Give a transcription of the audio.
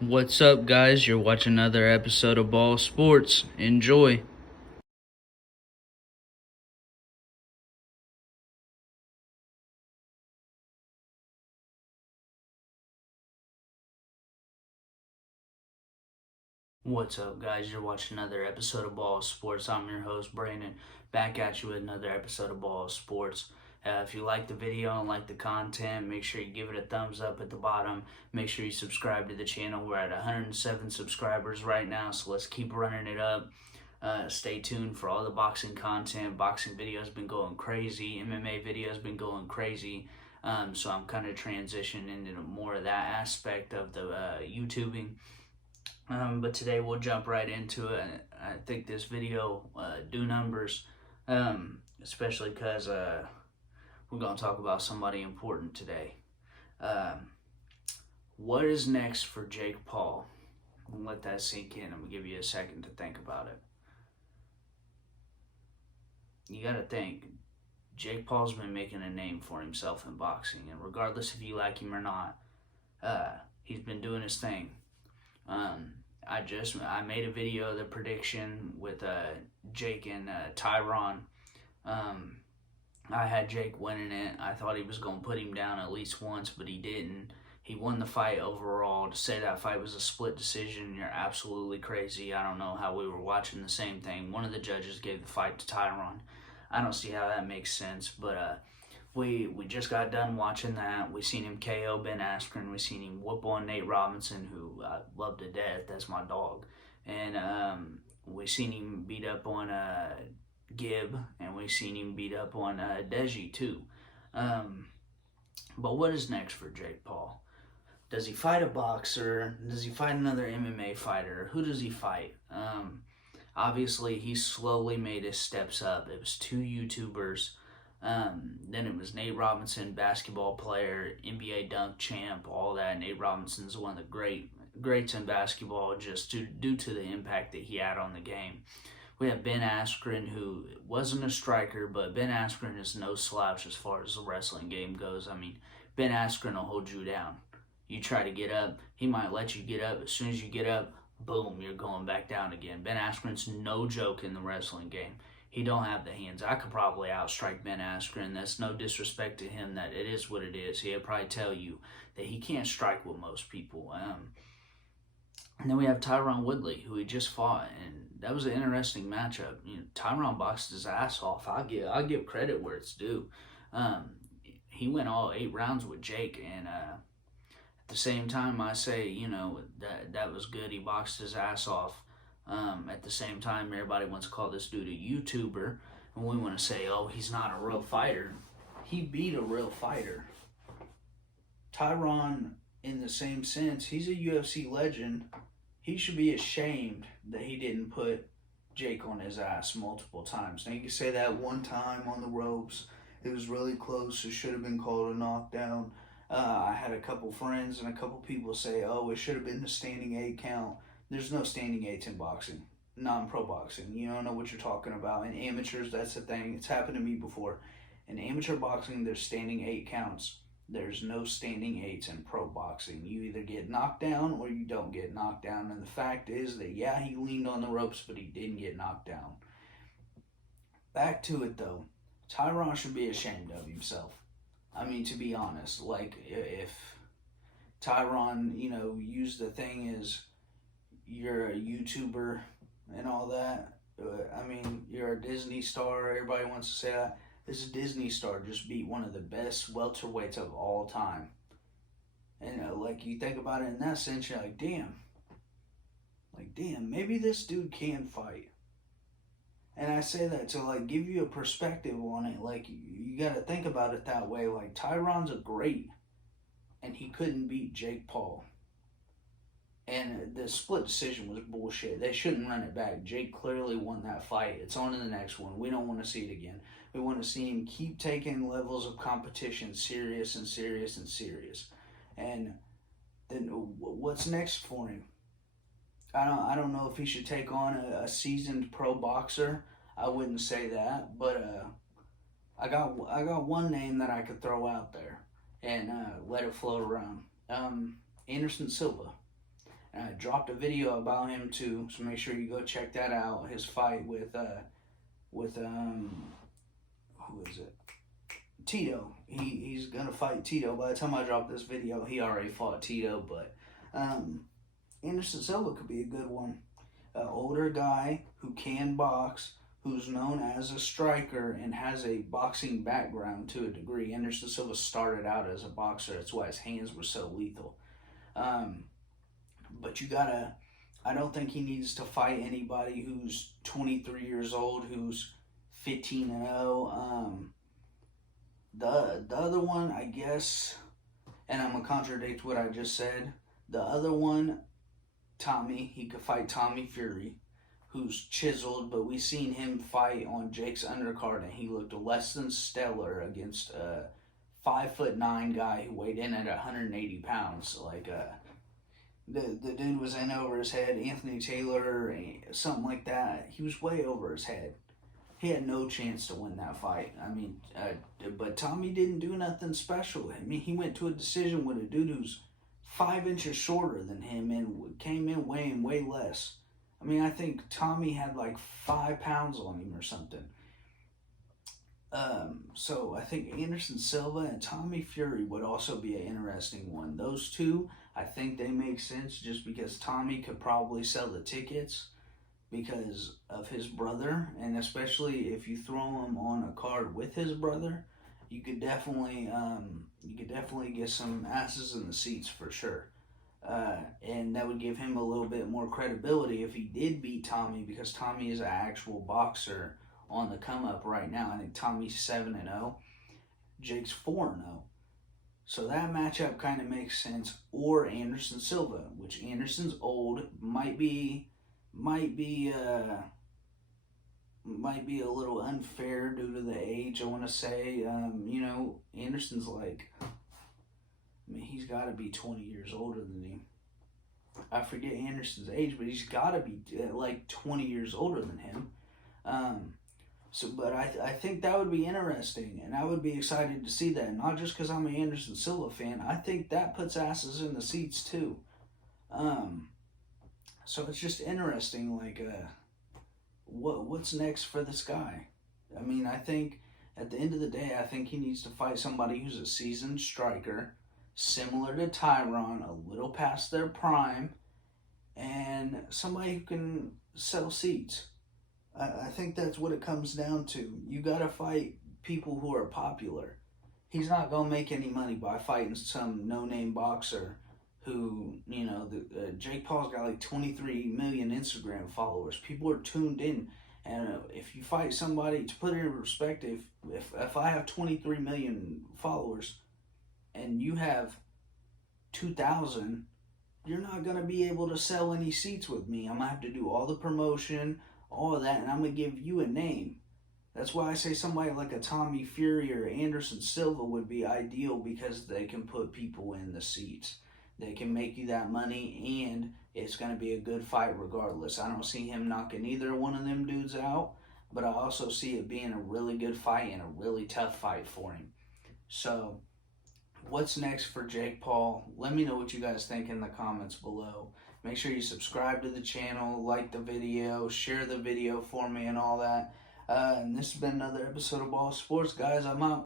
What's up, guys? You're watching another episode of Ball Sports. Enjoy. What's up, guys? You're watching another episode of Ball Sports. I'm your host, Brandon, back at you with another episode of Ball Sports. If you like the video and like the content, make sure you give it a thumbs up at the bottom. Make sure you subscribe to the channel. We're at 107 subscribers right now, so let's keep running it up. Stay tuned for all the boxing content. Boxing videos been going crazy. MMA videos been going crazy. So I'm kind of transitioning into more of that aspect of the YouTubing. But today we'll jump right into it. I think this video do numbers, especially because we're going to talk about somebody important today. What is next for Jake Paul? I'll let that sink in. I'm going to give you a second to think about it. You got to think. Jake Paul's been making a name for himself in boxing, and regardless if you like him or not, he's been doing his thing. I made a video of the prediction with Jake and Tyron. I had Jake winning it. I thought he was going to put him down at least once, but he didn't. He won the fight overall. To say that fight was a split decision, you're absolutely crazy. I don't know how we were watching the same thing. One of the judges gave the fight to Tyron. I don't see how that makes sense, but we just got done watching that. We seen him KO Ben Askren. We seen him whoop on Nate Robinson, who I love to death. That's my dog. And we seen him beat up on Gibb, and we seen him beat up on Deji too. But what is next for Jake Paul? Does he fight a boxer? Does he fight another MMA fighter? Who does he fight? Obviously, he slowly made his steps up. It was 2 YouTubers. Then it was Nate Robinson, basketball player, NBA dunk champ, all that. Nate Robinson's one of the greats in basketball just due to the impact that he had on the game. We have Ben Askren, who wasn't a striker, but Ben Askren is no slouch as far as the wrestling game goes. I mean, Ben Askren will hold you down. You try to get up, he might let you get up. As soon as you get up, boom, you're going back down again. Ben Askren's no joke in the wrestling game. He don't have the hands. I could probably outstrike Ben Askren. That's no disrespect to him. That it is what it is. He'll probably tell you that he can't strike with most people. And then we have Tyron Woodley, who he just fought, and that was an interesting matchup. Tyron boxed his ass off. I'll give credit where it's due. He went all 8 rounds with Jake, and at the same time, I say that was good. He boxed his ass off. At the same time, everybody wants to call this dude a YouTuber, and we want to say, oh, he's not a real fighter. He beat a real fighter. Tyron, in the same sense, he's a UFC legend. He should be ashamed that he didn't put Jake on his ass multiple times. Now, you can say that one time on the ropes, it was really close. It should have been called a knockdown. I had a couple friends and a couple people say, oh, it should have been the standing 8 count. There's no standing 8s in boxing, not in pro boxing. You don't know what you're talking about. In amateurs, that's the thing. It's happened to me before. In amateur boxing, there's standing 8 counts. There's no standing 8s in pro boxing. You either get knocked down or you don't get knocked down. And the fact is that, yeah, he leaned on the ropes, but he didn't get knocked down. Back to it, though. Tyron should be ashamed of himself. I mean, to be honest, like, if Tyron, used the thing as you're a YouTuber and all that, I mean, you're a Disney star, everybody wants to say that. This Disney star just beat one of the best welterweights of all time. And, you think about it in that sense, you're like, damn, maybe this dude can fight. And I say that to, give you a perspective on it. You got to think about it that way. Tyron's a great, and he couldn't beat Jake Paul. And the split decision was bullshit. They shouldn't run it back. Jake clearly won that fight. It's on to the next one. We don't want to see it again. We want to see him keep taking levels of competition serious and serious and serious. And then what's next for him? I don't know if he should take on a seasoned pro boxer. I wouldn't say that, but I got one name that I could throw out there and let it float around. Anderson Silva. And I dropped a video about him too, so make sure you go check that out. His fight with who is it? Tito. He's gonna fight Tito. By the time I drop this video, he already fought Tito. But Anderson Silva could be a good one. An older guy who can box, who's known as a striker and has a boxing background to a degree. Anderson Silva started out as a boxer. That's why his hands were so lethal. But I don't think he needs to fight anybody who's 23 years old, who's 15-0. The other one, I guess, and I'm going to contradict what I just said. The other one, Tommy, he could fight Tommy Fury, who's chiseled, but we seen him fight on Jake's undercard, and he looked less than stellar against a 5'9" guy who weighed in at 180 pounds. The dude was in over his head. Anthony Taylor, something like that. He was way over his head. He had no chance to win that fight. I mean, but Tommy didn't do nothing special. I mean, he went to a decision with a dude who's 5 inches shorter than him and came in weighing way less. I mean, I think Tommy had like 5 pounds on him or something. So I think Anderson Silva and Tommy Fury would also be an interesting one. Those two, I think they make sense just because Tommy could probably sell the tickets because of his brother, and especially if you throw him on a card with his brother, you could definitely get some asses in the seats for sure. And that would give him a little bit more credibility if he did beat Tommy, because Tommy is an actual boxer on the come up right now. I think Tommy's 7-0, Jake's 4-0. So that matchup kind of makes sense. Or Anderson Silva, which Anderson's old, might be a little unfair due to the age, I want to say. Anderson's he's got to be 20 years older than him. I forget Anderson's age, but he's got to be 20 years older than him. But I think that would be interesting, and I would be excited to see that. Not just because I'm an Anderson Silva fan. I think that puts asses in the seats too. So it's just interesting, what's next for this guy? I mean, I think at the end of the day, I think he needs to fight somebody who's a seasoned striker, similar to Tyron, a little past their prime, and somebody who can sell seats. I think that's what it comes down to. You got to fight people who are popular. He's not going to make any money by fighting some no-name boxer who, Jake Paul's got like 23 million Instagram followers. People are tuned in. And if you fight somebody, to put it in perspective, if I have 23 million followers and you have 2,000, you're not going to be able to sell any seats with me. I'm going to have to do all the promotion, all of that, and I'm going to give you a name. That's why I say somebody like a Tommy Fury or Anderson Silva would be ideal, because they can put people in the seats. They can make you that money, and it's going to be a good fight regardless. I don't see him knocking either one of them dudes out, but I also see it being a really good fight and a really tough fight for him. So, what's next for Jake Paul? Let me know what you guys think in the comments below. Make sure you subscribe to the channel, like the video, share the video for me and all that. And this has been another episode of Ball Sports, guys. I'm out.